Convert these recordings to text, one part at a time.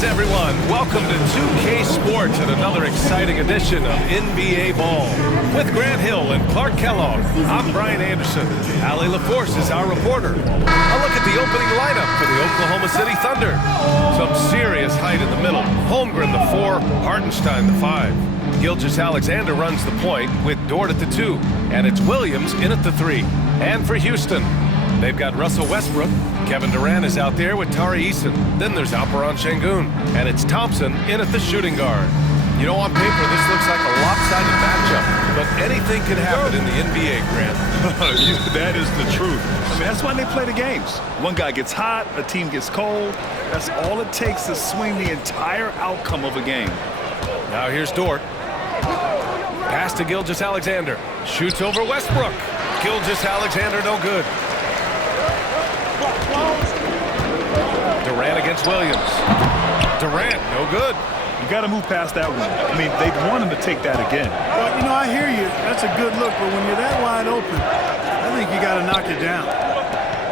Greetings, everyone. Welcome to 2K Sports and another exciting edition of NBA Ball. With Grant Hill and Clark Kellogg, I'm Brian Anderson. Allie LaForce is our reporter. A look at the opening lineup for the Oklahoma City Thunder. Some serious height in the middle. Holmgren the 4, Hartenstein the 5. Gilgeous-Alexander runs the point with Dort at the 2. And it's Williams in at the 3. And for Houston, they've got Russell Westbrook. Kevin Durant is out there with Tari Eason. Then there's Alperen Sengun. And it's Thompson in at the shooting guard. You know, on paper, this looks like a lopsided matchup. But anything can happen in the NBA, Grant. That is the truth. I mean, that's why they play the games. One guy gets hot, a team gets cold. That's all it takes to swing the entire outcome of a game. Now here's Dort. Pass to Gilgeous-Alexander. Shoots over Westbrook. Gilgeous-Alexander no good. Durant against Williams. Durant, no good. You got to move past that one. I mean, they'd want him to take that again. Well, you know, I hear you. That's a good look, but when you're that wide open, I think you got to knock it down.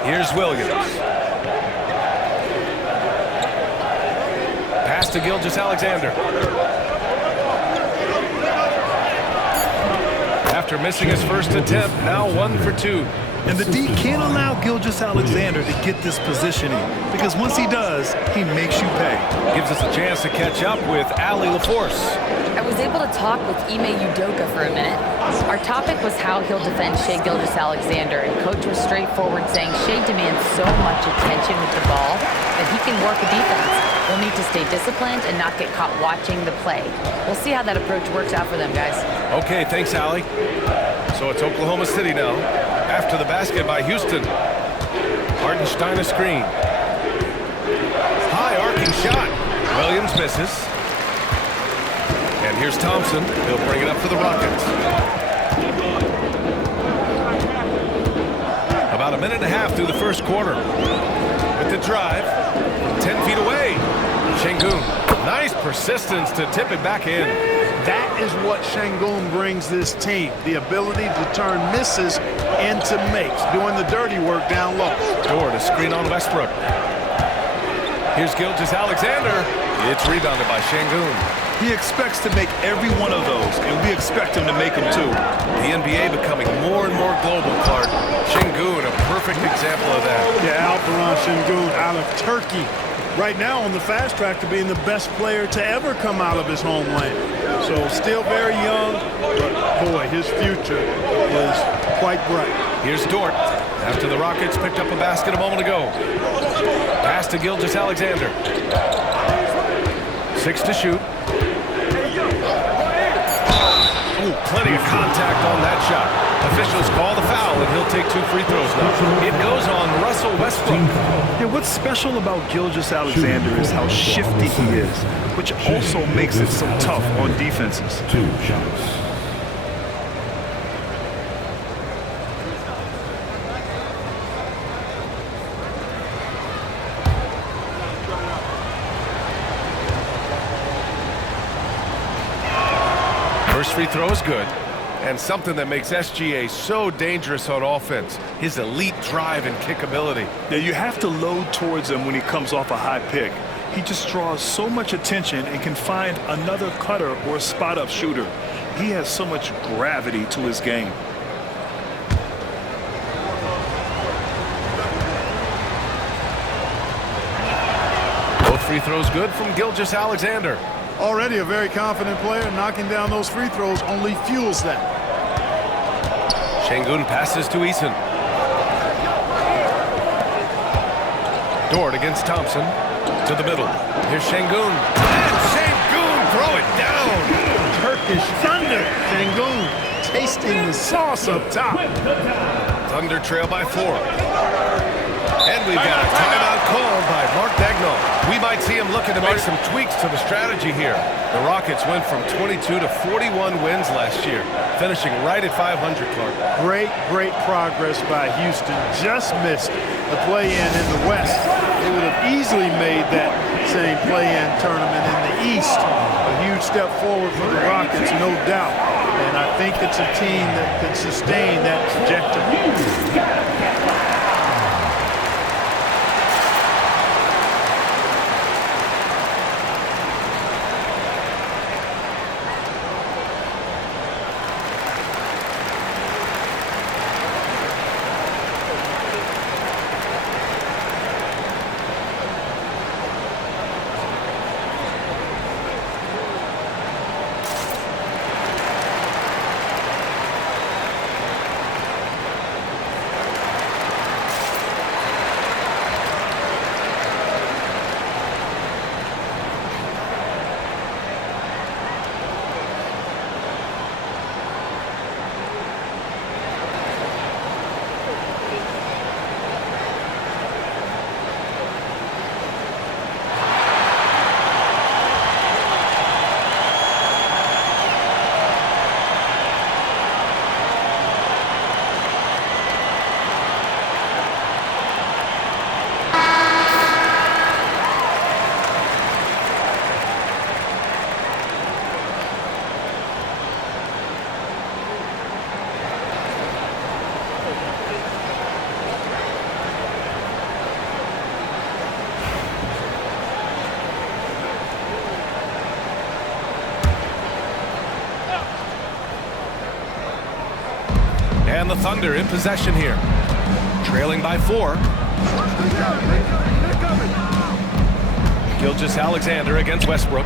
Here's Williams. Pass to Gilgeous-Alexander. After missing his first attempt, now 1 for 2. And the D can't allow Gilgeous-Alexander to get this positioning, because once he does, he makes you pay. Gives us a chance to catch up with Allie LaForce. I was able to talk with Ime Udoka for a minute. Our topic was how he'll defend Shai Gilgeous-Alexander, and Coach was straightforward, saying Shai demands so much attention with the ball that he can work a defense. We'll need to stay disciplined and not get caught watching the play. We'll see how that approach works out for them, guys. Okay, thanks, Allie. So it's Oklahoma City now. After the basket by Houston. Hartenstein a screen. High arcing shot. Williams misses. And here's Thompson. He'll bring it up for the Rockets. About a minute and a half through the first quarter. With the drive. 10 feet away. Sengun. Nice persistence to tip it back in. That is what Sengun brings this team, the ability to turn misses into makes, doing the dirty work down low. Dort a screen on Westbrook. Here's Gilgeous-Alexander. It's rebounded by Sengun. He expects to make every one of those, and we expect him to make them too. The NBA becoming more and more global, Clark. Sengun, a perfect example of that. Yeah, Alperen Sengun out of Turkey. Right now on the fast track to being the best player to ever come out of his homeland. So still very young, but boy, his future is quite bright. Here's Dort. After the Rockets picked up a basket a moment ago. Pass to Gilgeous-Alexander. 6 to shoot. Ooh, plenty of contact on that shot. Officials call the foul, and he'll take 2 free throws now. It goes on Russell Westbrook. Yeah, what's special about Gilgeous-Alexander is how shifty he is, which also makes it so tough on defenses. 2 shots. First free throw is good. And something that makes SGA so dangerous on offense, his elite drive and kick ability. Now, you have to load towards him when he comes off a high pick. He just draws so much attention and can find another cutter or a spot-up shooter. He has so much gravity to his game. Both free throws good from Gilgeous-Alexander. Already a very confident player. Knocking down those free throws only fuels that. Sengun passes to Eason. Dort against Thompson. To the middle. Here's Sengun. And Sengun throw it down. Turkish thunder. Sengun tasting the sauce up top. Thunder trail by 4. And we've got a timeout called by Mark Daigneault. We might see him looking to make some tweaks to the strategy here. The Rockets went from 22 to 41 wins last year, finishing right at 500, Clark. Great progress by Houston. Just missed the play-in in the West. They would have easily made that same play-in tournament in the East. A huge step forward for the Rockets, no doubt. And I think it's a team that can sustain that trajectory. And the Thunder in possession here. Trailing by 4. Gilgeous-Alexander against Westbrook.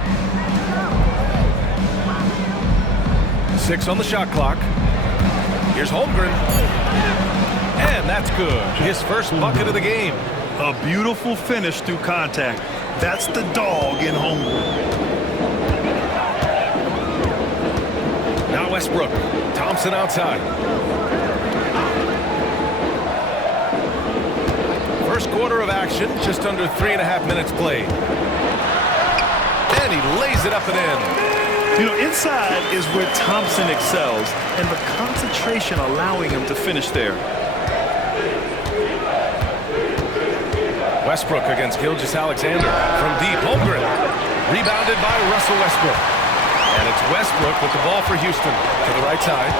6 on the shot clock. Here's Holmgren. And that's good. His first bucket of the game. A beautiful finish through contact. That's the dog in Holmgren. Now Westbrook. Thompson outside. First quarter of action, just under 3.5 minutes played. And he lays it up and in. You know, inside is where Thompson excels, and the concentration allowing him to finish there. Westbrook against Gilgeous-Alexander. From deep, Holmgren. Rebounded by Russell Westbrook. And it's Westbrook with the ball for Houston. To the right side.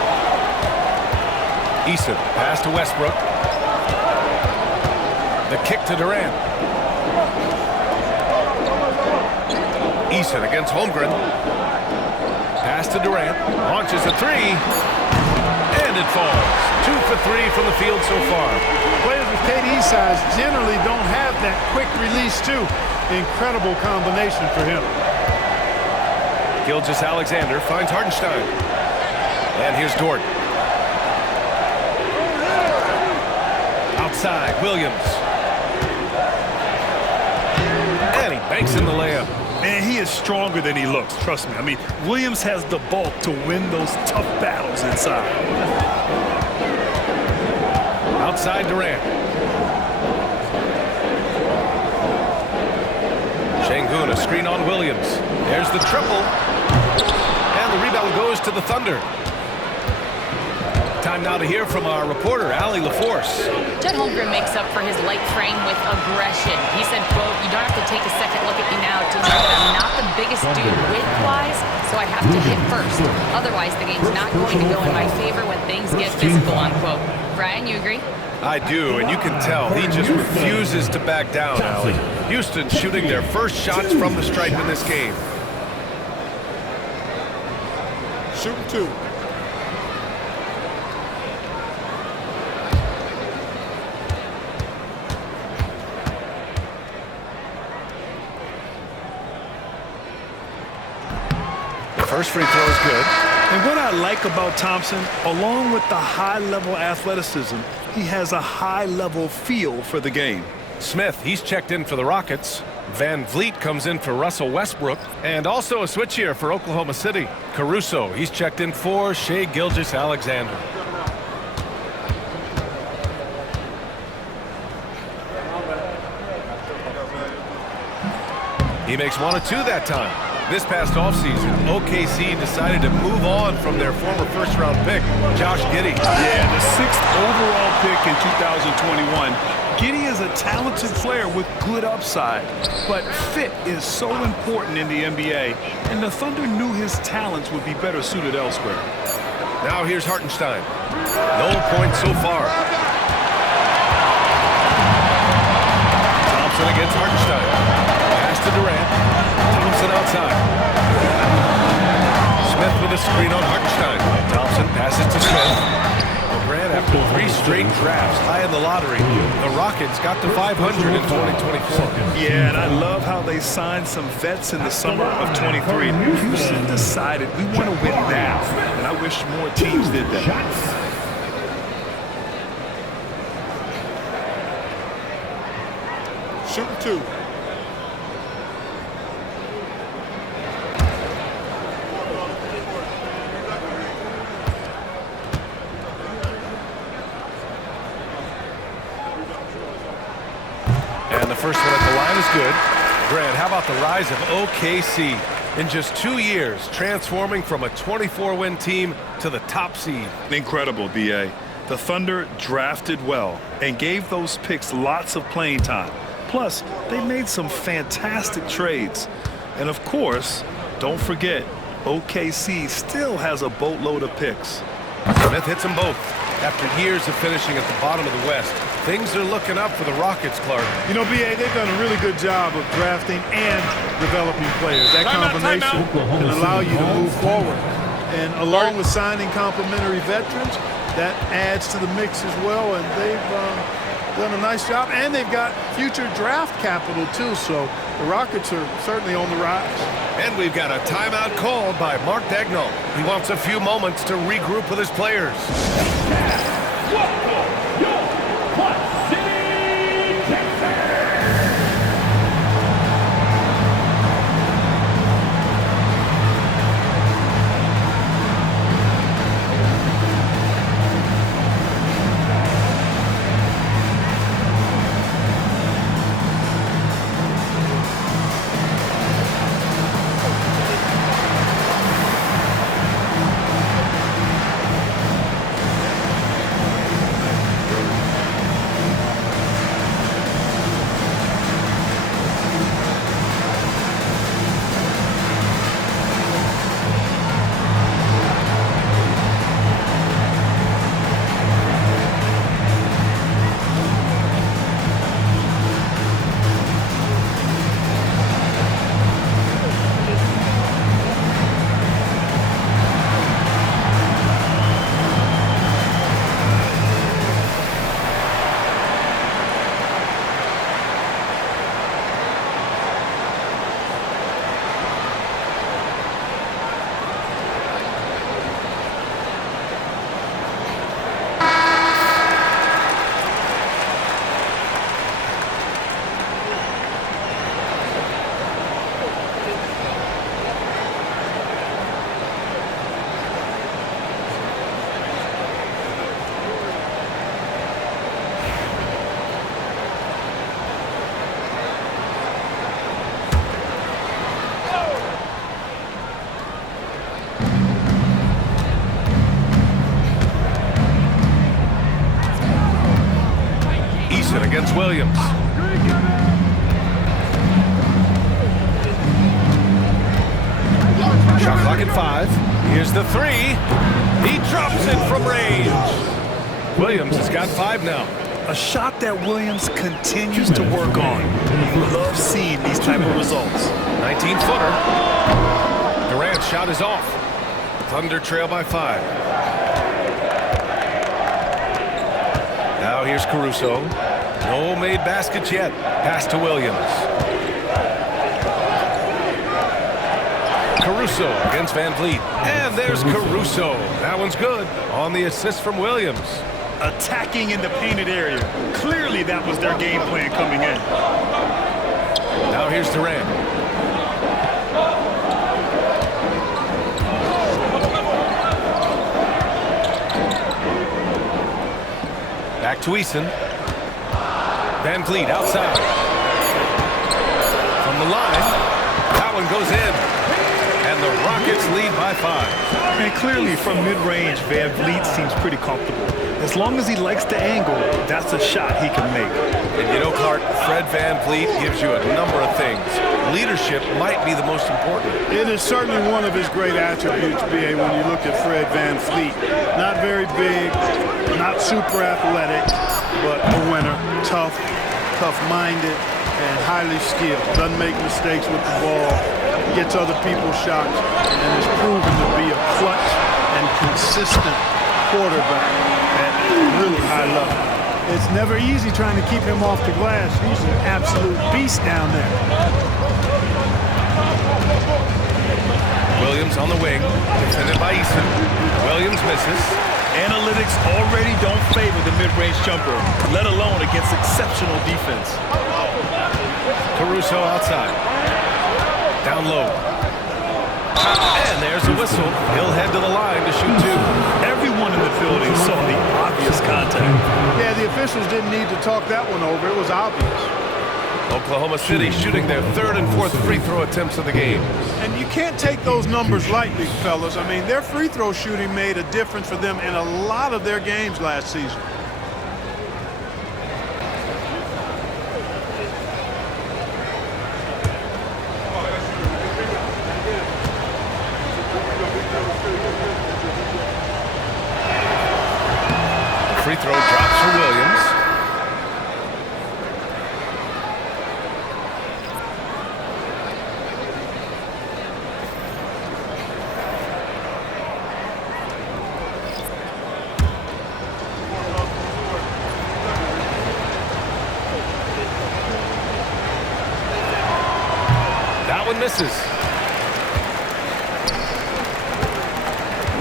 Eason, pass to Westbrook. The kick to Durant. Eason against Holmgren. Pass to Durant. Launches a 3. And it falls. 2 for 3 from the field so far. Players with KD's size generally don't have that quick release too. Incredible combination for him. Gilgeous-Alexander finds Hartenstein. And here's Dort. Outside, Williams. And he banks in the layup. Man, he is stronger than he looks, trust me. I mean, Williams has the bulk to win those tough battles inside. Outside Durant. Şengün, a screen on Williams. There's the triple. And the rebound goes to the Thunder. Time now to hear from our reporter, Allie LaForce. Chet Holmgren makes up for his light frame with aggression. He said, quote, "You don't have to take a second look at me now to know that I'm not the biggest dude width-wise, so I have to hit first. Otherwise, the game's not going to go in my favor when things get physical," unquote. Brian, you agree? I do, and you can tell he just refuses to back down, Allie. Houston shooting their first shots from the stripe in this game. Shooting 2. First free throw is good. And what I like about Thompson, along with the high-level athleticism, he has a high-level feel for the game. Smith, he's checked in for the Rockets. Van Vliet comes in for Russell Westbrook. And also a switch here for Oklahoma City. Caruso, he's checked in for Shai Gilgeous-Alexander. He makes 1 of 2 that time. This past offseason, OKC decided to move on from their former first-round pick, Josh Giddey. Yeah, the 6th overall pick in 2021. Giddey is a talented player with good upside, but fit is so important in the NBA, and the Thunder knew his talents would be better suited elsewhere. Now here's Hartenstein. No points so far. Thompson against Hartenstein. Pass to Durant. Thompson outside. Smith with a screen on Hartenstein. Thompson passes to Smith. Grant, after 3 straight drafts high in the lottery, the Rockets got to 500 in 2024. Yeah, and I love how they signed some vets in the summer of 23. Houston decided we want to win now, and I wish more teams did that. Shooting 2. And the first one at the line is good. Grant, how about the rise of OKC? In just 2 years, transforming from a 24-win team to the top seed. Incredible, B.A. The Thunder drafted well and gave those picks lots of playing time. Plus, they made some fantastic trades. And of course, don't forget, OKC still has a boatload of picks. Smith hits them both. After years of finishing at the bottom of the West, things are looking up for the Rockets, Clark. You know, B.A., they've done a really good job of drafting and developing players. That combination can allow you to move forward. And along with signing complementary veterans, that adds to the mix as well, and they've done a nice job, and they've got future draft capital too, so the Rockets are certainly on the rise. And we've got a timeout called by Mark Daigneault. He wants a few moments to regroup with his players. Against Williams. Shot clock at 5. Here's the 3. He drops it from range. Williams has got 5 now. A shot that Williams continues to work on. You love seeing these type of results. 19-footer. Durant's shot is off. Thunder trail by 5. Now here's Caruso. No made baskets yet. Pass to Williams. Caruso against Van Vliet. And there's Caruso. That one's good. On the assist from Williams. Attacking in the painted area. Clearly that was their game plan coming in. Now here's Durant. Back to Eason. Van Vliet outside. From the line. That one goes in. And the Rockets lead by 5. And clearly from mid-range, Van Vliet seems pretty comfortable. As long as he likes the angle, that's a shot he can make. And you know, Clark, Fred Van Vliet gives you a number of things. Leadership might be the most important. It is certainly one of his great attributes, B.A., when you look at Fred Van Vliet. Not very big, not super athletic, but a winner, tough-minded, and highly skilled. Doesn't make mistakes with the ball, gets other people's shots, and is proven to be a clutch and consistent quarterback at really high level. It's never easy trying to keep him off the glass. He's an absolute beast down there. Williams on the wing, defended by Eason. Williams misses. Analytics already don't favor the mid-range jumper, let alone against exceptional defense. Caruso outside. Down low. And there's a whistle. He'll head to the line to shoot 2. Everyone in the building saw the obvious contact. Yeah, the officials didn't need to talk that one over. It was obvious. Oklahoma City shooting their 3rd and 4th free throw attempts of the game. And you can't take those numbers lightly, fellas. I mean, their free throw shooting made a difference for them in a lot of their games last season. Free throw drops for Williams. one misses.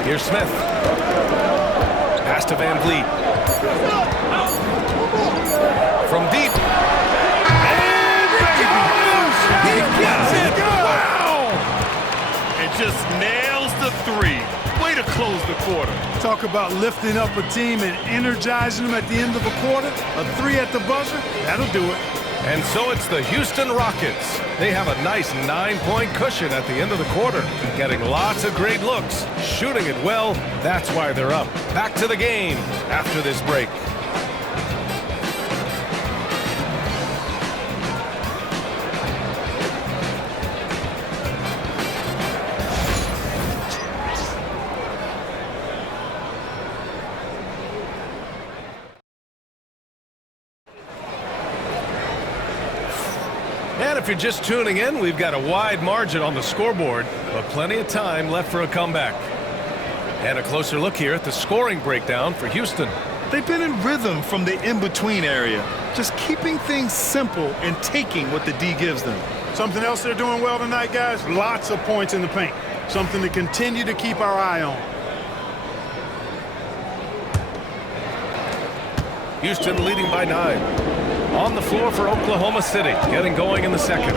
Here's Smith. Pass to Van Vliet. From deep. He gets it! Wow! And just nails the three. Way to close the quarter. Talk about lifting up a team and energizing them at the end of a quarter. A three at the buzzer, that'll do it. And so it's the Houston Rockets. They have a nice 9-point cushion at the end of the quarter. Getting lots of great looks, shooting it well. That's why they're up. Back to the game after this break. And if you're just tuning in, we've got a wide margin on the scoreboard, but plenty of time left for a comeback. And a closer look here at the scoring breakdown for Houston. They've been in rhythm from the in-between area, just keeping things simple and taking what the D gives them. Something else they're doing well tonight, guys, lots of points in the paint. Something to continue to keep our eye on. Houston leading by 9. On the floor for Oklahoma City, getting going in the second.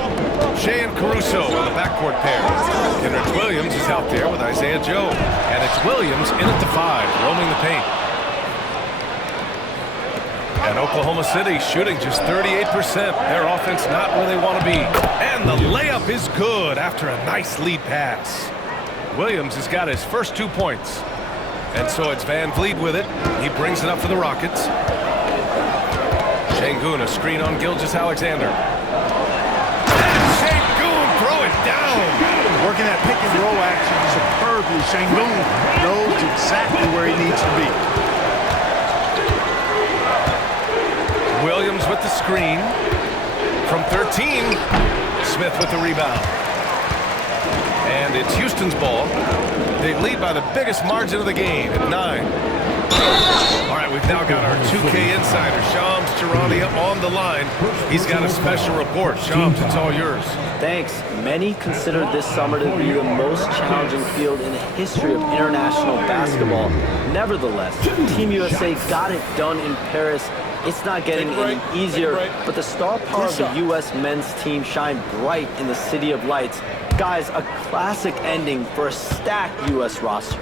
Shea and Caruso on the backcourt pair. Kenrich Williams is out there with Isaiah Joe. And it's Williams in at the 5, roaming the paint. And Oklahoma City shooting just 38%. Their offense not where they want to be. And the layup is good after a nice lead pass. Williams has got his first 2 points. And so it's Van Vliet with it. He brings it up for the Rockets. Şengün, a screen on Gilgeous-Alexander. And Şengün throw it down. Working that pick and roll action superbly. Şengün knows exactly where he needs to be. Williams with the screen. From 13, Smith with the rebound. And it's Houston's ball. They lead by the biggest margin of the game at 9. All right, we've now got our 2K insider, Shams Charania, on the line. He's got a special report. Shams, it's all yours. Thanks. Many consider this summer to be the most challenging field in the history of international basketball. Nevertheless, Team USA got it done in Paris. It's not getting any easier, but the star power of the U.S. men's team shined bright in the City of Lights. Guys, a classic ending for a stacked U.S. roster.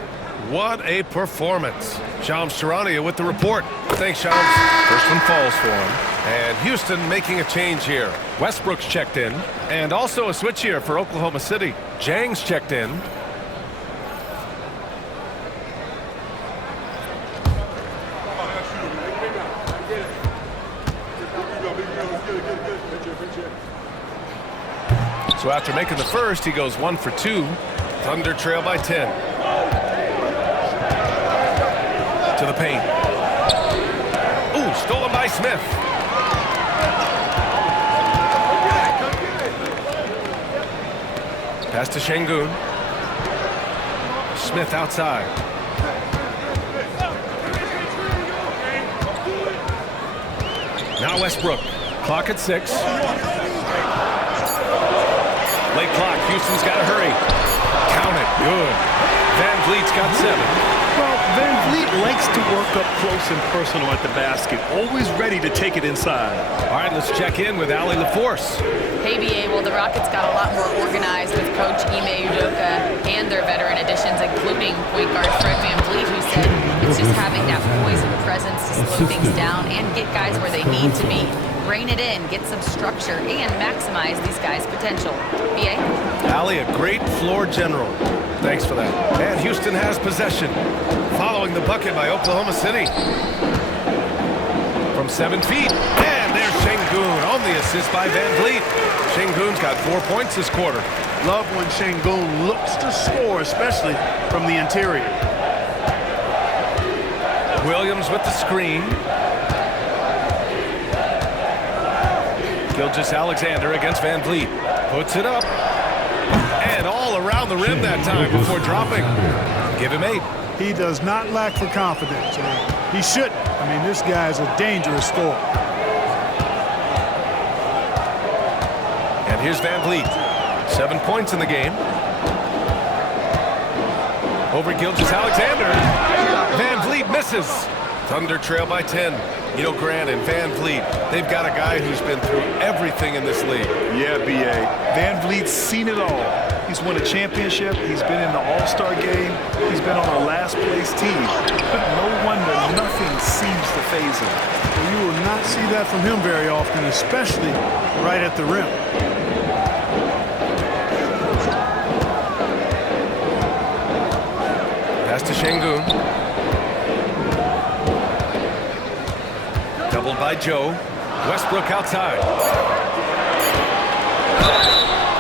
What a performance. Shams Charania with the report. Thanks, Shams. First one falls for him. And Houston making a change here. Westbrook's checked in. And also a switch here for Oklahoma City. Jang's checked in. So after making the first, he goes 1 for 2. Thunder trail by 10. To the paint. Ooh, stolen by Smith. Pass to Şengün. Smith outside. Now Westbrook. Clock at 6. Late clock. Houston's got to hurry. Count it. Good. Van Vliet's got 7. Well, Van Vliet likes to work up close and personal at the basket, always ready to take it inside. All right, let's check in with Allie LaForce. Hey, BA, well, the Rockets got a lot more organized with Coach Ime Udoka and their veteran additions, including point guard Fred Van Vliet, who said it's just having that poise and presence to slow things down and get guys where they need to be. Rein it in, get some structure, and maximize these guys' potential. BA? Allie, a great floor general. Thanks for that. And Houston has possession. Following the bucket by Oklahoma City. From 7 feet. And there's Şengün on the assist by Van Vliet. Şengün's got 4 points this quarter. Love when Şengün looks to score, especially from the interior. Williams with the screen. Gilgeous-Alexander against Van Vliet. Puts it up. And all around the rim that time before dropping. Give him 8. He does not lack for confidence. He shouldn't. I mean, this guy's a dangerous scorer. And here's Van Vliet. 7 points in the game. Over Gilgeous-Alexander. Van Vliet misses. Thunder trail by 10. You know, Grant and Van Vliet, they've got a guy who's been through everything in this league. Yeah, B.A. Van Vliet's seen it all. He's won a championship. He's been in the All-Star game. He's been on a last-place team. But no wonder nothing seems to faze him. Well, you will not see that from him very often, especially right at the rim. Pass to Şengün. Doubled by Joe. Westbrook outside.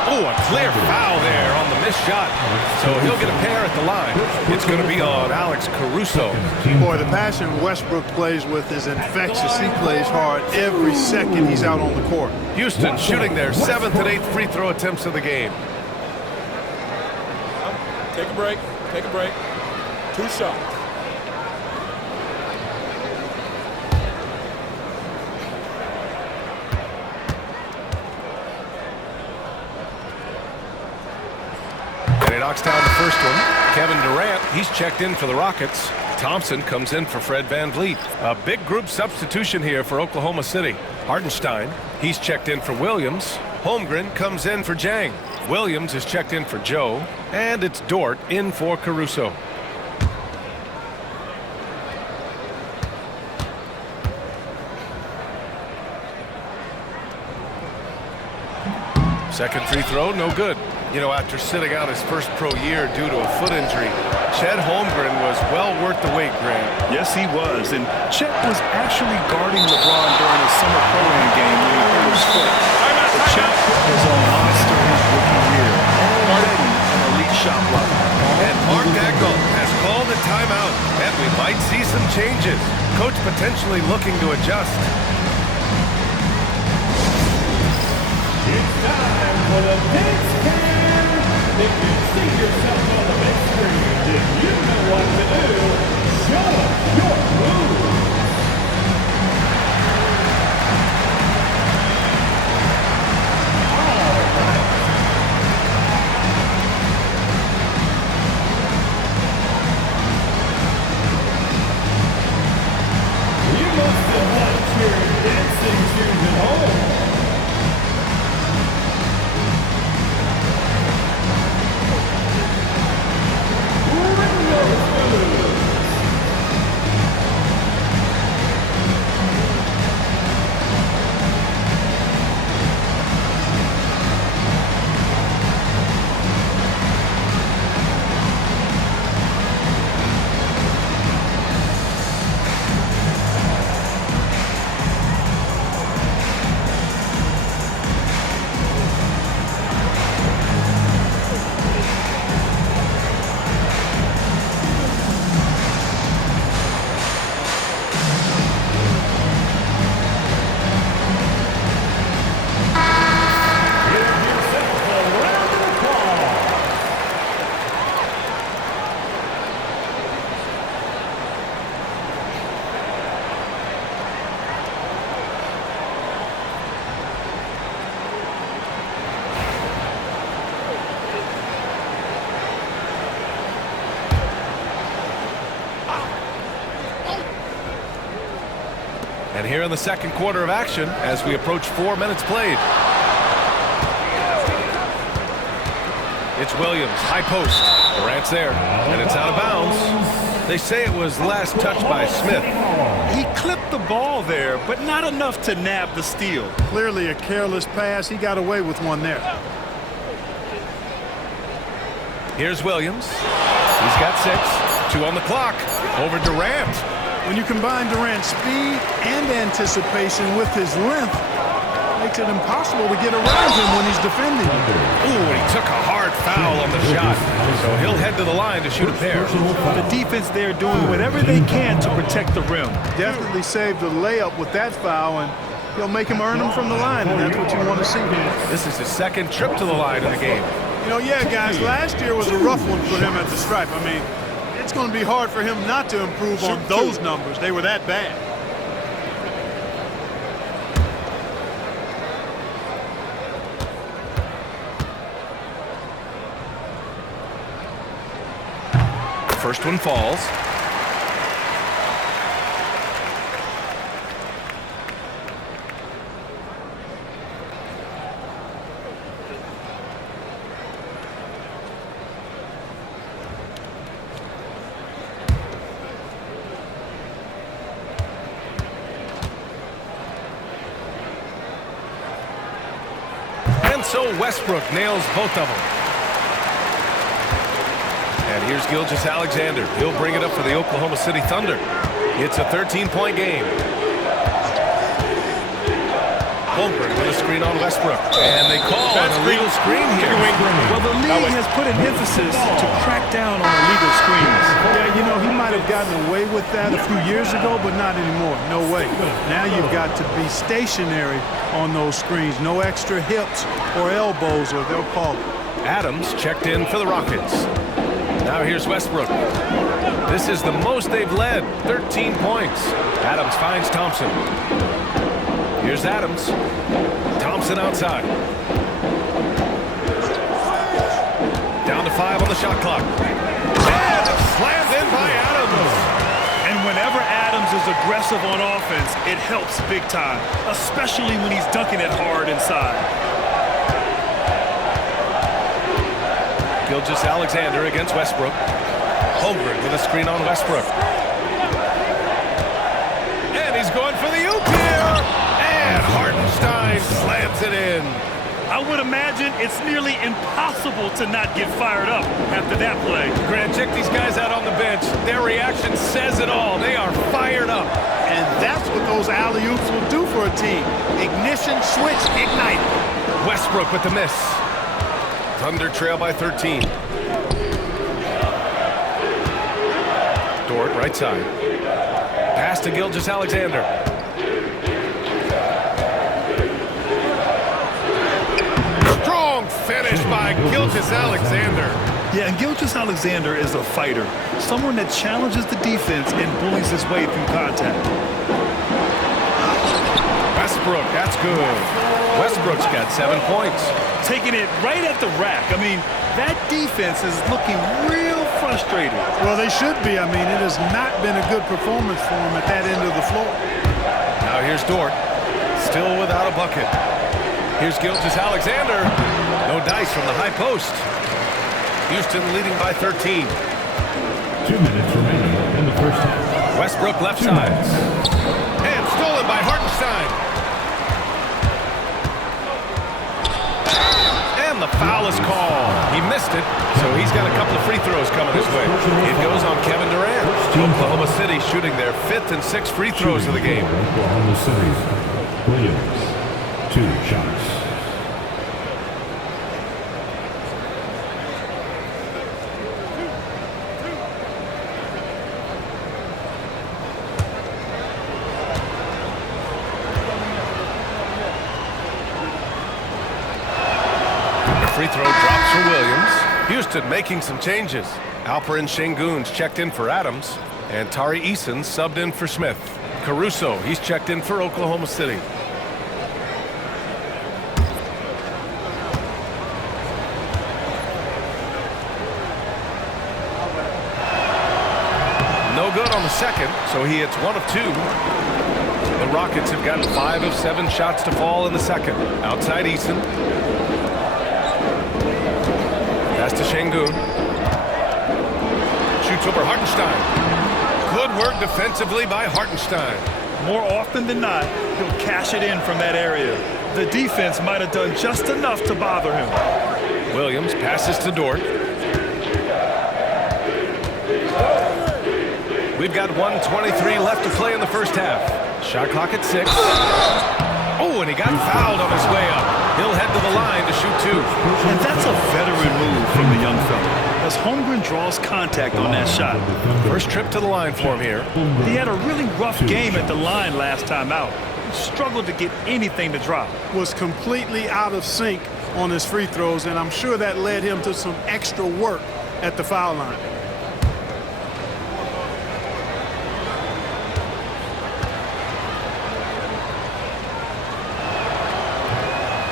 Oh, a clear foul there on the missed shot. So he'll get a pair at the line. It's going to be on Alex Caruso. Boy, the passion Westbrook plays with is infectious. He plays hard every second he's out on the court. Houston shooting their 7th and 8th free throw attempts of the game. Take a break. Take a break. 2 shots. And he knocks down the first one. Kevin Durant, he's checked in for the Rockets. Thompson comes in for Fred Van Vliet. A big group substitution here for Oklahoma City. Hartenstein, he's checked in for Williams. Holmgren comes in for Jang. Williams is checked in for Joe. And it's Dort in for Caruso. Second free throw, no good. You know, after sitting out his first pro year due to a foot injury, Chet Holmgren was well worth the wait, Grant. Yes, he was. And Chet was actually guarding LeBron during his summer pro-am game when he hurt his foot. But Chet was a monster his rookie year. Already an elite shot blocker. And Mark Daigneault has called a timeout, and we might see some changes. Coach potentially looking to adjust. It's time for the big scan. If you see yourself on the big screen, then you know what to do. Show us your moves. You must have left your dancing shoes at home. And here in the second quarter of action, as we approach 4 minutes played. It's Williams, high post. Durant's there, and it's out of bounds. They say it was last touched by Smith. He clipped the ball there, but not enough to nab the steal. Clearly a careless pass. He got away with one there. Here's Williams. He's got 6. 2 on the clock. Over Durant. When you combine Durant's speed and anticipation with his length, it makes it impossible to get around him when he's defending. Ooh, and he took a hard foul on the shot. So he'll head to the line to shoot a pair. The defense there doing whatever they can to protect the rim. Definitely saved a layup with that foul, and he'll make him earn them from the line, and that's what you want to see. This is his second trip to the line in the game. You know, yeah, guys, last year was a rough one for him at the stripe. I mean, it's going to be hard for him not to improve on those numbers. They were that bad. First one falls. And so Westbrook nails both of them. And here's Gilgeous-Alexander. He'll bring it up for the Oklahoma City Thunder. It's a 13-point game. Holmgren with a screen on Westbrook. And they call an illegal screen here. Well, the league has put an emphasis to crack down on illegal screens. Yeah, you know, he might have gotten away with that a few years ago, but not anymore. No way. Now you've got to be stationary on those screens. No extra hips or elbows, or they'll call it. Adams checked in for the Rockets. Now here's Westbrook. This is the most they've led, 13 points. Adams finds Thompson. Here's Adams. Thompson outside. Down to 5 on the shot clock. And slammed in by Adams. And whenever Adams is aggressive on offense, it helps big time, especially when he's dunking it hard inside. Gilgeous-Alexander against Westbrook. Holmgren with a screen on Westbrook. And he's going for the oop here. And Hartenstein slams it in. I would imagine it's nearly impossible to not get fired up after that play. Grant, check these guys out on the bench. Their reaction says it all. They are fired up. And that's what those alley-oops will do for a team. Ignition, switch, ignite. Westbrook with the miss. Thunder trail by 13. Dort, right side. Pass to Gilgeous-Alexander. Strong finish by Gilgeous-Alexander. Yeah, and Gilgeous-Alexander is a fighter, someone that challenges the defense and bullies his way through contact. Westbrook, that's good. Westbrook's got 7 points. Taking it right at the rack. I mean, that defense is looking real frustrated. Well, they should be. I mean, it has not been a good performance for them at that end of the floor. Now here's Dort, still without a bucket. Here's Gilgeous-Alexander. No dice from the high post. Houston leading by 13. 2 minutes remaining in the first half. Westbrook left side. And stolen by Hartenstein. And the foul is called. He missed it, so he's got a couple of free throws coming his way. It goes on Kevin Durant. Oklahoma City shooting their 5th and 6th free throws of the game. Oklahoma City. Williams. 2 shots. Free throw drops for Williams. Houston making some changes. Alperen Sengun's checked in for Adams. And Tari Eason subbed in for Smith. Caruso, he's checked in for Oklahoma City. No good on the second, so he hits 1 of 2. The Rockets have gotten 5 of 7 shots to fall in the second. Outside Eason. Pass to Sengun. Shoots over Hartenstein. Good work defensively by Hartenstein. More often than not, he'll cash it in from that area. The defense might have done just enough to bother him. Williams passes to Dort. We've got 1:23 left to play in the first half. Shot clock at 6. Oh, and he got fouled on his way up. He'll head to the line to shoot 2. And that's a veteran move from the young fella, as Holmgren draws contact on that shot. First trip to the line for him here. He had a really rough game at the line last time out. Struggled to get anything to drop. Was completely out of sync on his free throws, and I'm sure that led him to some extra work at the foul line.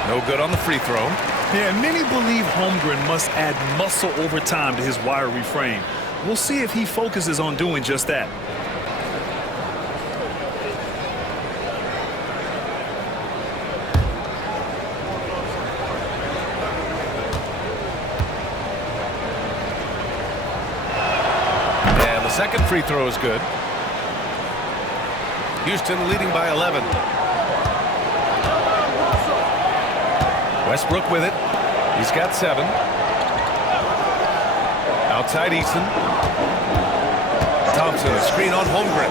No good on the free throw. Yeah, and many believe Holmgren must add muscle over time to his wiry frame. We'll see if he focuses on doing just that. And the second free throw is good. Houston leading by 11. Westbrook with it. He's got 7. Outside Eason. Thompson, a screen on Holmgren.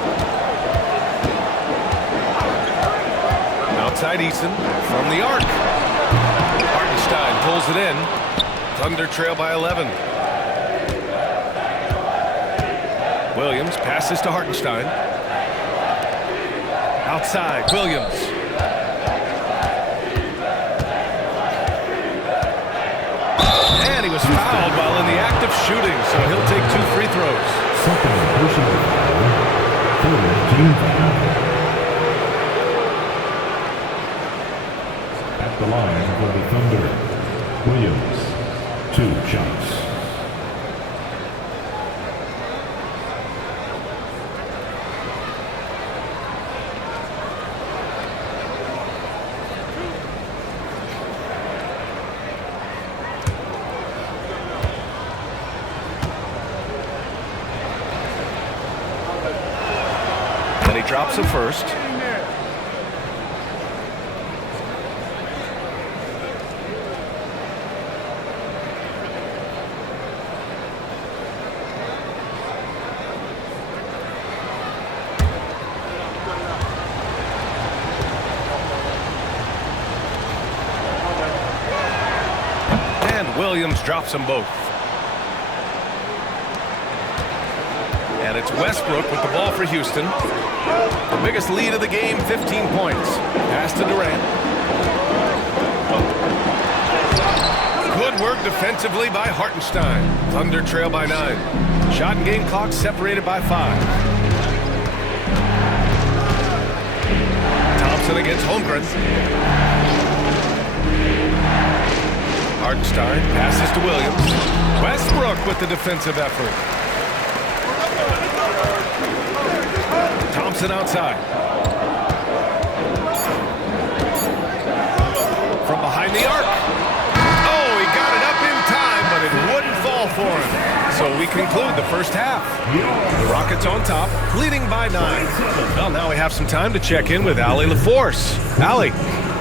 Outside Eason from the arc. Hartenstein pulls it in. Thunder trail by 11. Williams passes to Hartenstein. Outside, Williams. And he was fouled while in the act of shooting, so he'll take 2 free throws. Second personal foul. Third team foul. At the line for the Thunder, Williams, 2 shots. And he drops it first. And Williams drops them both. And it's Westbrook with the ball for Houston. The biggest lead of the game, 15 points. Pass to Durant. Good work defensively by Hartenstein. Thunder trail by 9. Shot and game clock separated by 5. Thompson against Holmgren. Hartenstein passes to Williams. Westbrook with the defensive effort. Thompson outside. From behind the arc. Oh, he got it up in time, but it wouldn't fall for him. So we conclude the first half. The Rockets on top, leading by 9. Well, now we have some time to check in with Allie LaForce. Allie.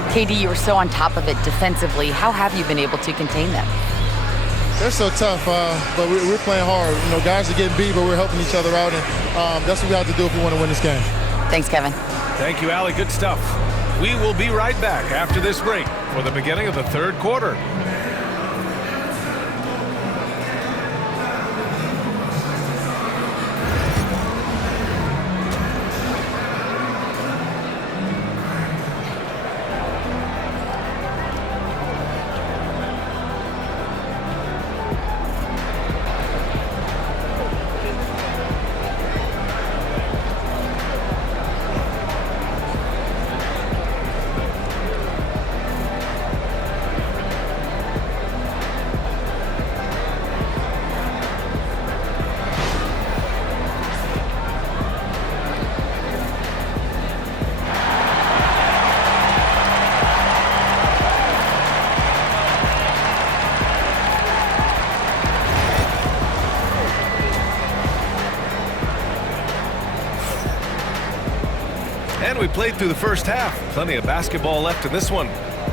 KD, you were so on top of it defensively. How have you been able to contain them? They're so tough, but we're playing hard. You know, guys are getting beat, but we're helping each other out, and that's what we have to do if we want to win this game. Thanks, Kevin. Thank you, Allie. Good stuff. We will be right back after this break for the beginning of the third quarter. And we played through the first half. Plenty of basketball left in this one.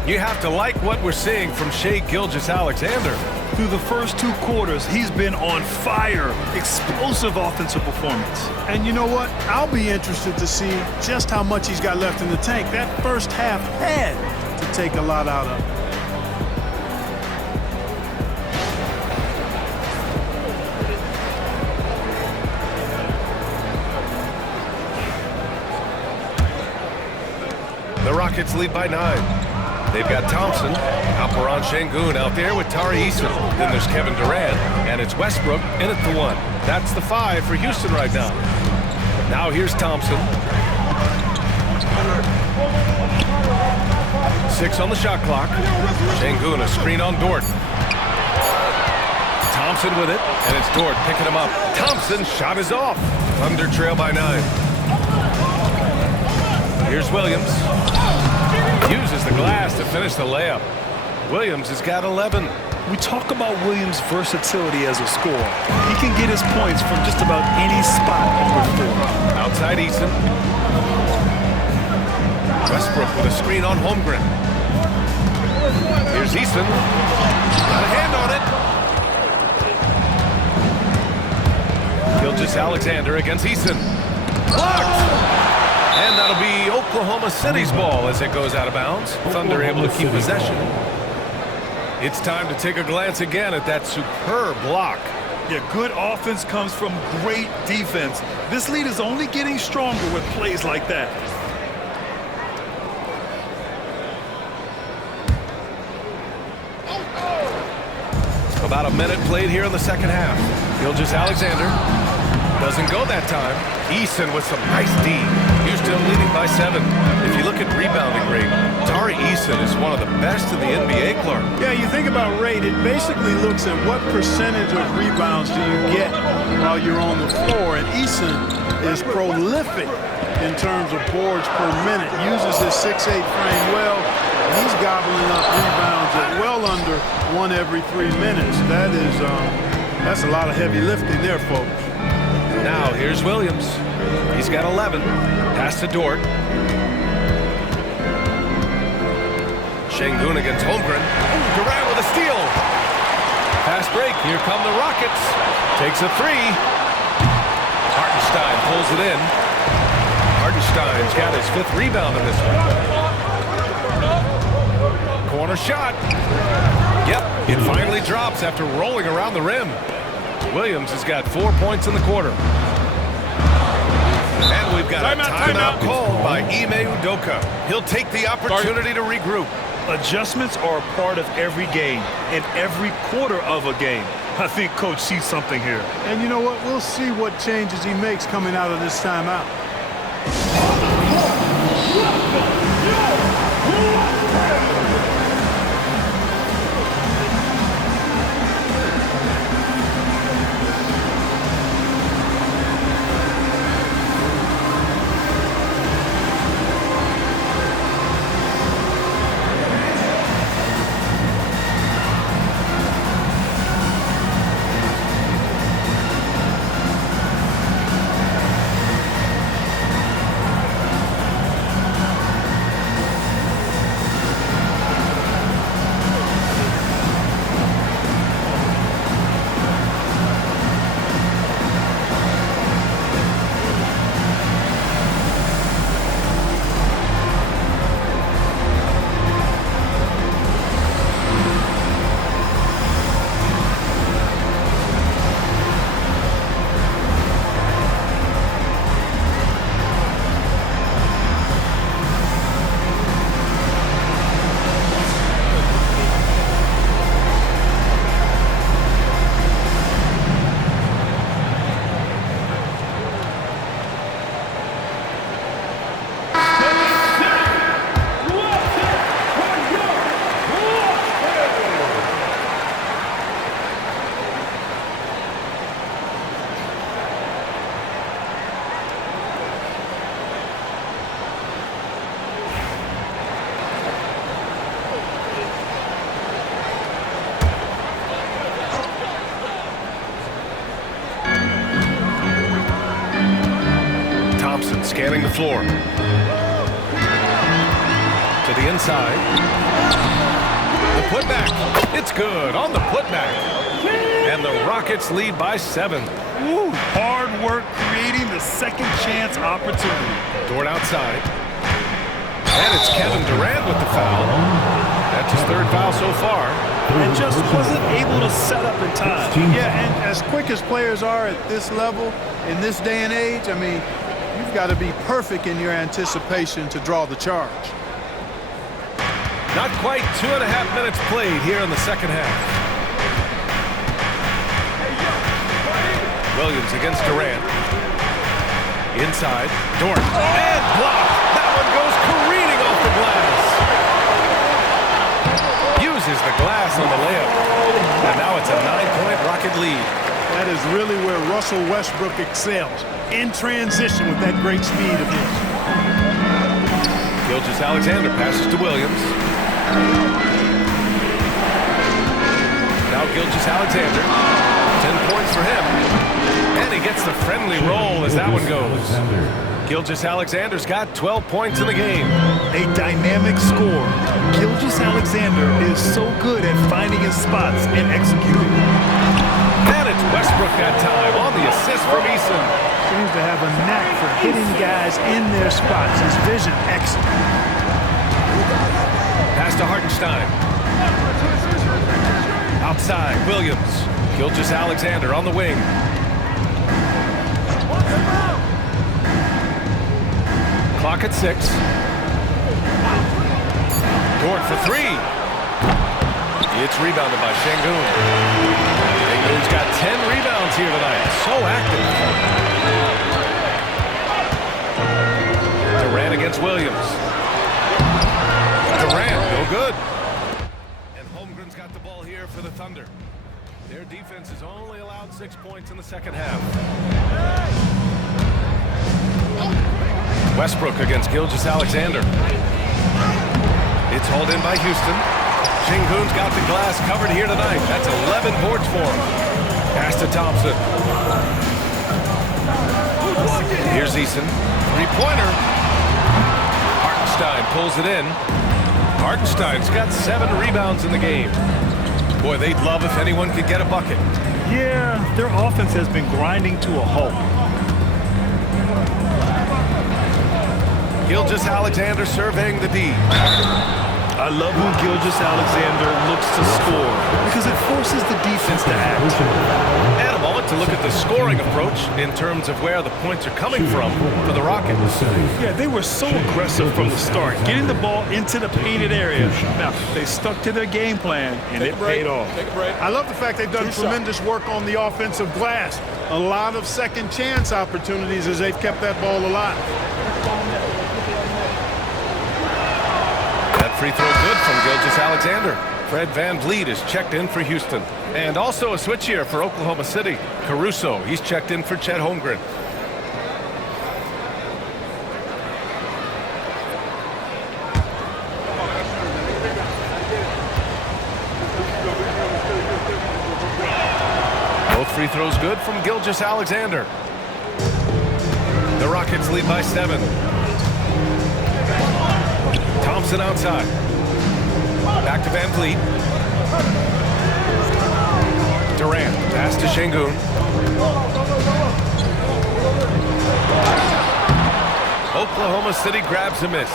You have to like what we're seeing from Shai Gilgeous-Alexander. Through the first 2 quarters, he's been on fire. Explosive offensive performance. And you know what? I'll be interested to see just how much he's got left in the tank. That first half had to take a lot out of him. The Rockets lead by 9. They've got Thompson, Alperen Sengun out there with Tari Eason. Then there's Kevin Durant, and it's Westbrook in at the 1. That's the 5 for Houston right now. Now here's Thompson. 2:06 on the shot clock. Sengun, a screen on Dort. Thompson with it, and it's Dort picking him up. Thompson's shot is off. Thunder trail by 9. Here's Williams. Uses the glass to finish the layup. Williams has got 11. We talk about Williams' versatility as a scorer. He can get his points from just about any spot on the floor. Outside Eason. Westbrook with a screen on Holmgren. Here's Eason. Got a hand on it. Gilgeous-Alexander against Eason. Blocked! And that'll be Oklahoma City's ball as it goes out of bounds. Thunder able to keep possession. It's time to take a glance again at that superb block. Yeah, good offense comes from great defense. This lead is only getting stronger with plays like that. About a minute played here in the second half. Gilgeous-Alexander doesn't go that time. Eason with some nice D. Houston leading by 7. If you look at rebounding rate, Tari Eason is one of the best in the NBA, Clark. Yeah, you think about rate, it basically looks at what percentage of rebounds do you get while you're on the floor, and Eason is prolific in terms of boards per minute. Uses his 6'8" frame well. He's gobbling up rebounds at well under 1 every 3 minutes. That's a lot of heavy lifting there, folks. Now here's Williams. He's got 11. Pass to Dort. Sengun against Holmgren. Durant with a steal. Fast break. Here come the Rockets. Takes a 3. Hartenstein pulls it in. Hartenstein's got his 5th rebound in this one. Corner shot. Yep, it finally drops after rolling around the rim. Williams has got 4 points in the quarter. And we've got a timeout called by Ime Udoka. He'll take the opportunity to regroup. Adjustments are a part of every game and every quarter of a game. I think Coach sees something here. And you know what? We'll see what changes he makes coming out of this timeout. Scanning the floor. To the inside. The putback. It's good on the putback. And the Rockets lead by 7. Woo, hard work creating the second chance opportunity. Dort outside. And it's Kevin Durant with the foul. That's his 3rd foul so far. And just wasn't able to set up in time. Yeah, and as quick as players are at this level, in this day and age, I mean, you've got to be perfect in your anticipation to draw the charge. Not quite 2.5 minutes played here in the second half. Williams against Durant. Inside. Dort. And blocked. That one goes careening off the glass. glass on the layup. And now it's a 9-point Rocket lead. That is really where Russell Westbrook excels, in transition with that great speed of his. Gilgeous-Alexander passes to Williams. Now Gilgeous-Alexander, 10 points for him. And he gets the friendly roll as that one goes. Gilgeous-Alexander's got 12 points in the game. A dynamic score. Gilgeous-Alexander is so good at finding his spots and executing. And it's Westbrook that time on the assist from Eason. Seems to have a knack for hitting guys in their spots. His vision excellent. Pass to Hartenstein. Outside, Williams. Gilgeous-Alexander on the wing. Clock at 6. Dort for 3. It's rebounded by Şengün. Şengün's got 10 rebounds here tonight. So active. Durant against Williams. Durant, no good. And Holmgren's got the ball here for the Thunder. Their defense has only allowed 6 points in the second half. Westbrook against Gilgeous-Alexander. It's hauled in by Houston. Şengün's got the glass covered here tonight. That's 11 boards for him. Pass to Thompson. Here's Eason. Three-pointer. Hartenstein pulls it in. Hartenstein's got 7 rebounds in the game. Boy, they'd love if anyone could get a bucket. Yeah, their offense has been grinding to a halt. Gilgeous-Alexander surveying the D. I love when Gilgeous-Alexander looks to score because it forces the defense to act. And a moment to look at the scoring approach in terms of where the points are coming from for the Rockets. Yeah, they were so aggressive from the start, getting the ball into the painted area. Now, they stuck to their game plan, and it paid off. Take a break. I love the fact they've done tremendous work on the offensive glass. A lot of second chance opportunities as they've kept that ball alive. That free throw good from Gilgeous-Alexander. Fred VanVleet is checked in for Houston. And also a switch here for Oklahoma City. Caruso, he's checked in for Chet Holmgren. Both free throws good from Gilgeous-Alexander. The Rockets lead by 7. Thompson outside. Back to VanVleet. Durant, pass to Şengün. Oklahoma City grabs a miss.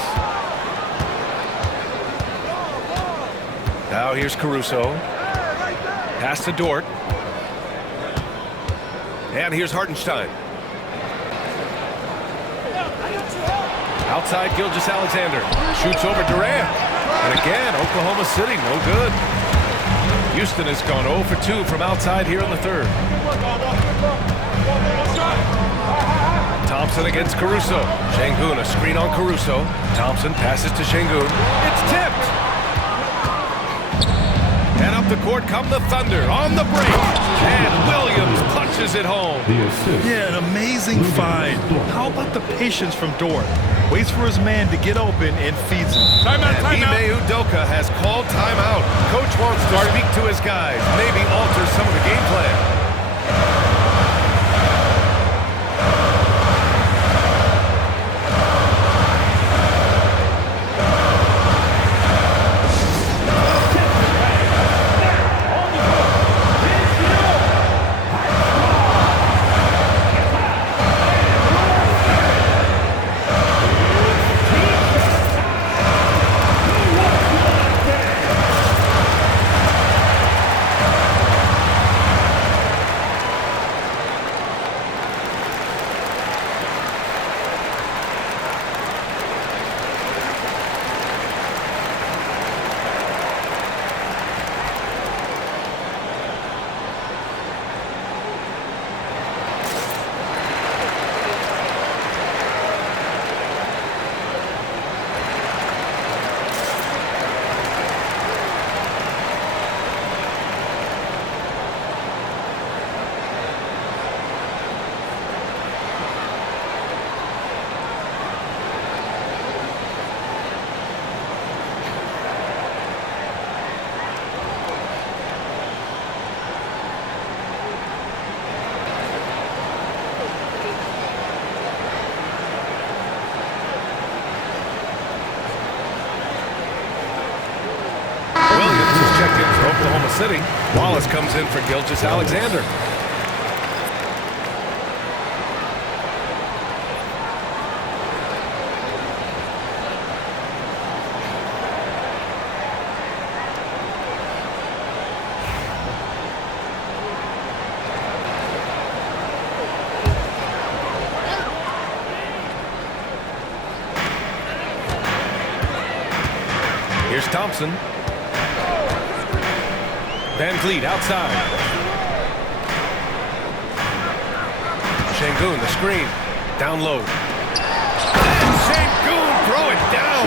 Now here's Caruso. Pass to Dort. And here's Hartenstein. Outside Gilgeous-Alexander. Shoots over Durant. And again, Oklahoma City, no good. Houston has gone 0 for 2 from outside here in the third. Thompson against Caruso. Şengün, a screen on Caruso. Thompson passes to Şengün. It's tipped. And up the court come the Thunder on the break. And Williams punches it home. Yeah, an amazing find. How about the patience from Dort? Waits for his man to get open and feeds him. Timeout, And timeout. Ime Udoka has called timeout. Coach wants to speak to his guys, maybe alter some of the game plan. City. Wallace comes in for Gilgeous-Alexander. Here's Thompson. Van Vliet outside. Şengün, the screen. Down low. And Şengün throw it down.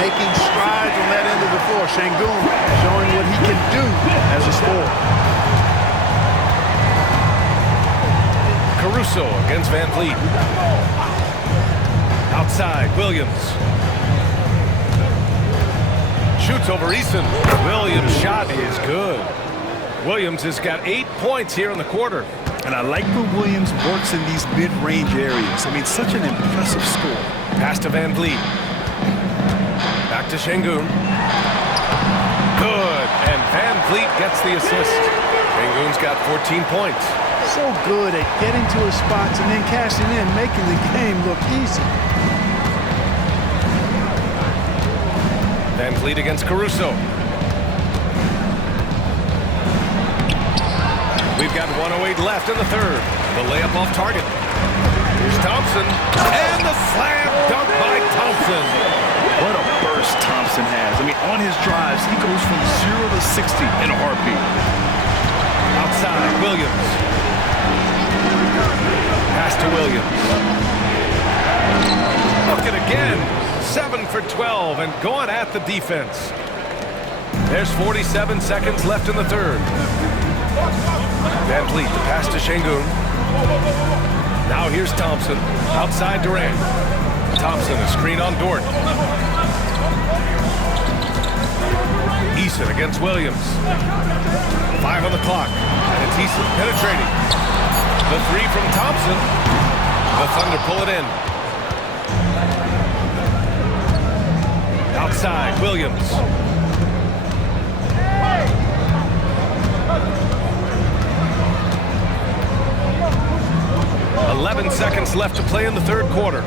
Making strides on that end of the floor. Şengün showing what he can do as a scorer. Caruso against Van Vliet. Outside, Williams. Shoots over Eason. Williams' shot is good. Williams has got 8 points here in the quarter. And I like when Williams works in these mid-range areas. I mean, such an impressive score. Pass to Van Vliet. Back to Şengün. Good. And Van Vliet gets the assist. Şengün's got 14 points. So good at getting to his spots and then cashing in, making the game look easy. Van Vliet against Caruso. We've got 1:08 left in the third. The layup off target. Here's Thompson. And the slam dunk by Thompson. What a burst Thompson has. I mean, on his drives, he goes from 0 to 60 in a heartbeat. Outside, Williams. Pass to Williams. Look at again. 7 for 12 and going at the defense. There's 47 seconds left in the third. Van Vliet, the pass to Şengün. Now here's Thompson. Outside Durant. Thompson, a screen on Dort. Eason against Williams. 5 on the clock. And it's Eason penetrating. The three from Thompson. The Thunder pull it in. Outside, Williams. "11 seconds left to play in the third quarter.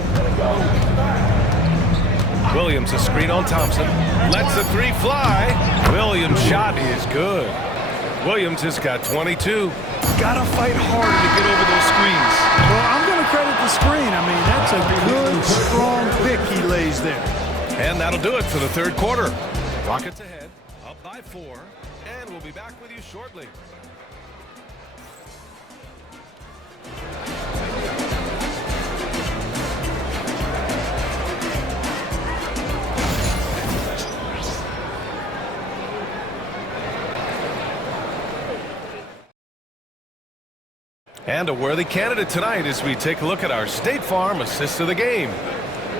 Williams, a screen on Thompson. Lets the three fly. Williams' shot is good. Williams has got 22. Gotta fight harder to get over those screens. Well, I'm going to credit the screen. I mean, that's a good, strong pick he lays there. And that'll do it for the third quarter. Rockets ahead, up by 4, and we'll be back with you shortly. And a worthy candidate tonight as we take a look at our State Farm assist of the game.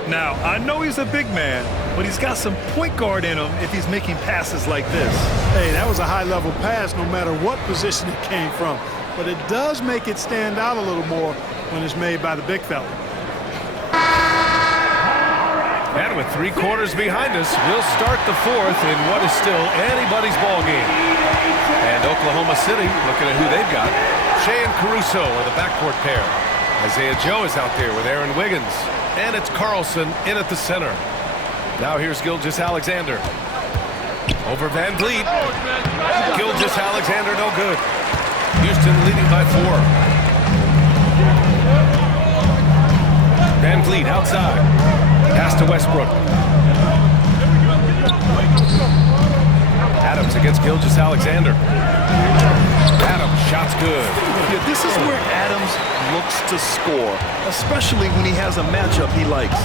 Now, I know he's a big man, but he's got some point guard in him if he's making passes like this. Hey, that was a high-level pass no matter what position it came from. But it does make it stand out a little more when it's made by the big fella. And with 3 quarters behind us, we'll start the fourth in what is still anybody's ball game. And Oklahoma City, looking at who they've got, Shea and Caruso are the backcourt pair. Isaiah Joe is out there with Aaron Wiggins. And it's Carlson in at the center. Now here's Gilgeous-Alexander. Over Van Vliet. Gilgeous-Alexander no good. Houston leading by 4. Van Vliet outside. Pass to Westbrook. Adams against Gilgeous-Alexander. Adams, shot's good. Yeah, this is where Adams looks to score, especially when he has a matchup he likes.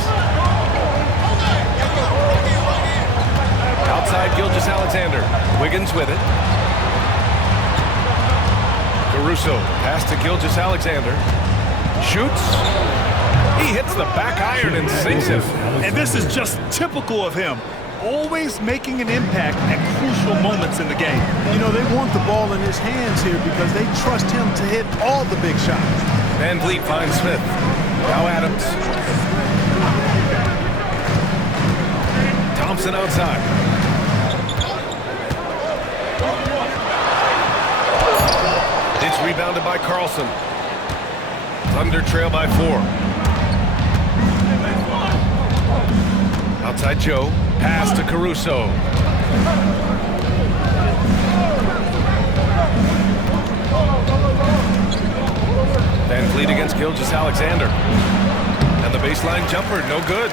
Outside Gilgeous-Alexander. Wiggins with it. Caruso, pass to Gilgeous-Alexander. Shoots. He hits the back iron and sinks it. And this is just typical of him. Always making an impact at crucial moments in the game. You know, they want the ball in his hands here because they trust him to hit all the big shots. Van Vliet finds Smith. Now Adams. Thompson outside. rebounded by Carlson. Thunder trail by 4. Outside Joe. Pass to Caruso. Van Vliet against Gilgeous-Alexander. And the baseline jumper, no good.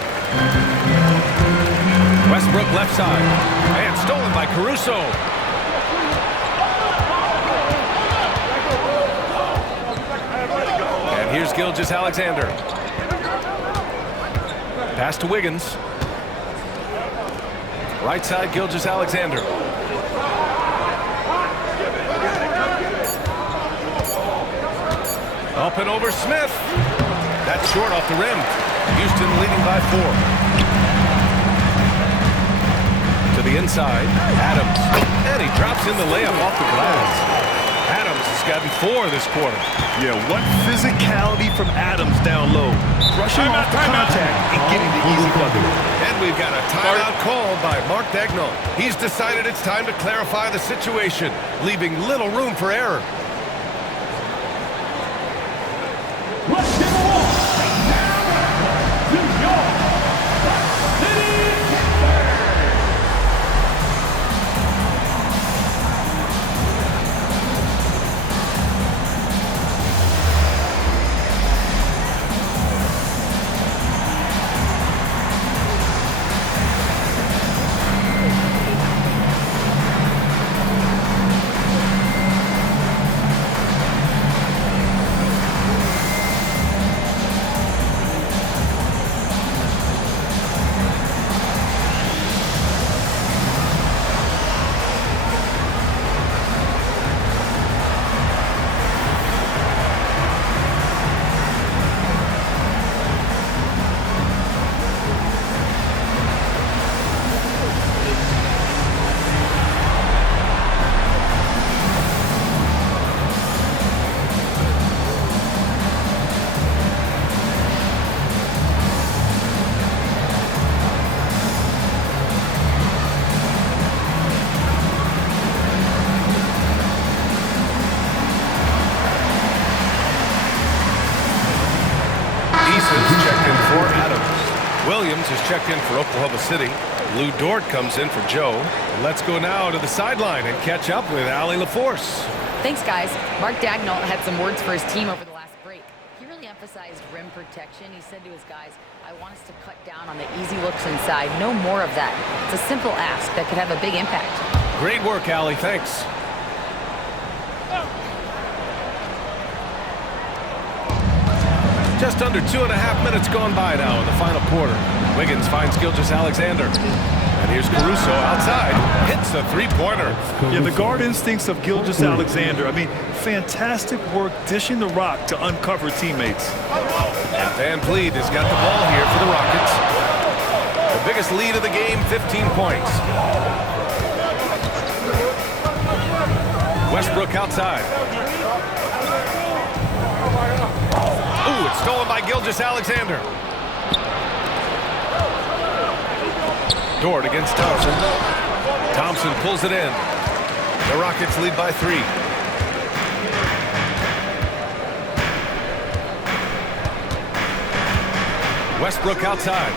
Westbrook left side. And stolen by Caruso. And here's Gilgeous-Alexander. Pass to Wiggins. Right side, Gilgeous-Alexander. Up and over Smith. That's short off the rim. Houston leading by 4. To the inside, Adams. And he drops in the layup off the glass. Adams has gotten 4 this quarter. Yeah, what physicality from Adams down low. Brushing off the contact and getting the easy bucket. And we've got a timeout called by Mark Daigneault. He's decided it's time to clarify the situation, leaving little room for error. Let's get along. New York City Thunder. Williams is checked in for Oklahoma City. Lou Dort comes in for Joe. Let's go now to the sideline and catch up with Allie LaForce. Thanks, guys. Mark Daigneault had some words for his team over the last break. He really emphasized rim protection. He said to his guys, I want us to cut down on the easy looks inside. No more of that. It's a simple ask that could have a big impact. Great work, Allie. Thanks. Just under 2.5 minutes gone by now in the final quarter. Wiggins finds Gilgeous-Alexander. And here's Caruso outside. Hits the three-pointer. Yeah, the guard instincts of Gilgeous-Alexander. I mean, fantastic work dishing the rock to uncover teammates. And Van Vliet has got the ball here for the Rockets. The biggest lead of the game, 15 points. Westbrook outside. Ooh, it's stolen by Gilgeous-Alexander. Dort against Thompson. Thompson pulls it in. The Rockets lead by 3. Westbrook outside.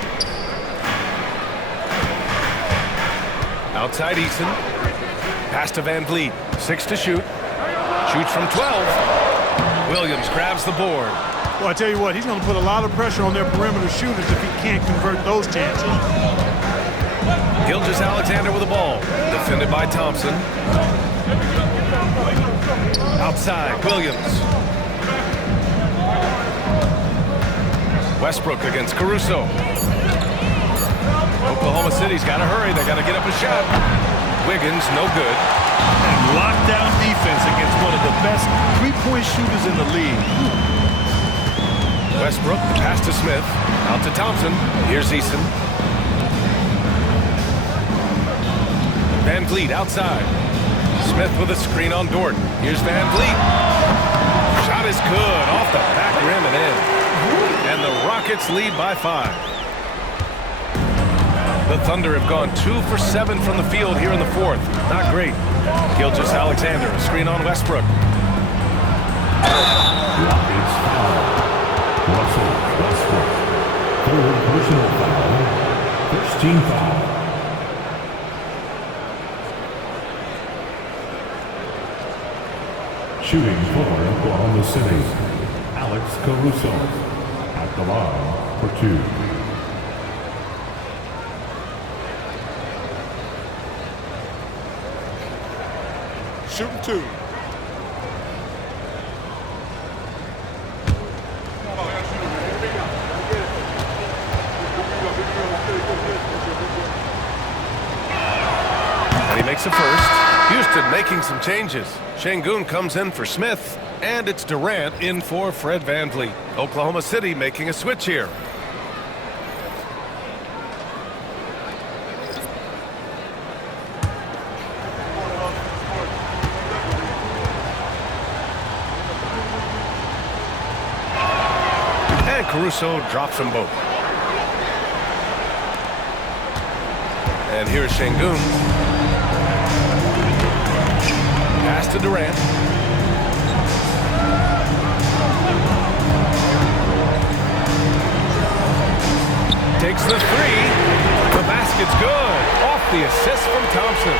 Outside Eason. Pass to Van Vliet. 6 to shoot. Shoots from 12. Williams grabs the board. Well, I tell you what, he's going to put a lot of pressure on their perimeter shooters if he can't convert those chances. Gilgeous-Alexander with the ball. Defended by Thompson. Outside, Williams. Westbrook against Caruso. Oklahoma City's got to hurry. They got to get up a shot. Wiggins, no good. And lockdown defense against one of the best three-point shooters in the league. Westbrook, the pass to Smith. Out to Thompson. Here's Eason. Van Vliet outside. Smith with a screen on Dort. Here's Van Vliet. Shot is good. Off the back rim and in. And the Rockets lead by 5. The Thunder have gone 2 for 7 from the field here in the 4th. Not great. Gilgeous-Alexander, a screen on Westbrook. team foul. Shooting for Oklahoma City, Alex Caruso at the line for 2. Shooting 2. And he makes a first. Houston making some changes. Şengün comes in for Smith, and it's Durant in for Fred VanVleet. Oklahoma City making a switch here. And Caruso drops them both. And here's Şengün. Pass to Durant. Takes the three. The basket's good. Off the assist from Thompson.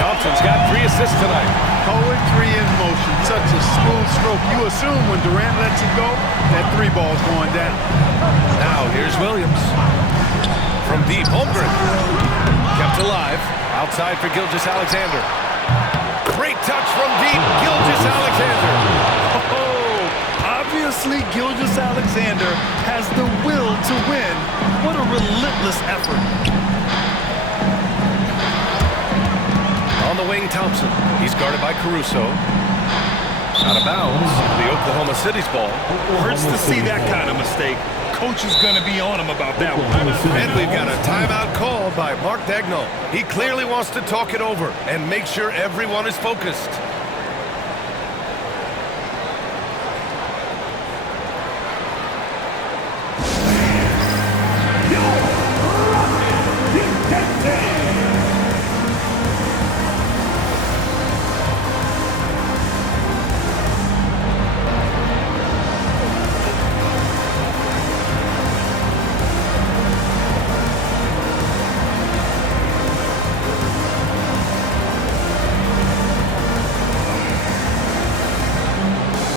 Thompson's got 3 assists tonight. Poetry in motion. Such a smooth stroke. You assume when Durant lets it go, that 3 ball's going down. Now here's Williams. From deep, Holmgren. Kept alive. Outside for Gilgeous-Alexander. Great touch from deep, Gilgeous-Alexander. Oh, obviously Gilgeous-Alexander has the will to win. What a relentless effort. On the wing, Thompson. He's guarded by Caruso. Out of bounds. The Oklahoma City's ball. Hurts to see that kind of mistake. Coach is going to be on him about that one. And we've got a timeout called by Mark Daigneault. He clearly wants to talk it over and make sure everyone is focused.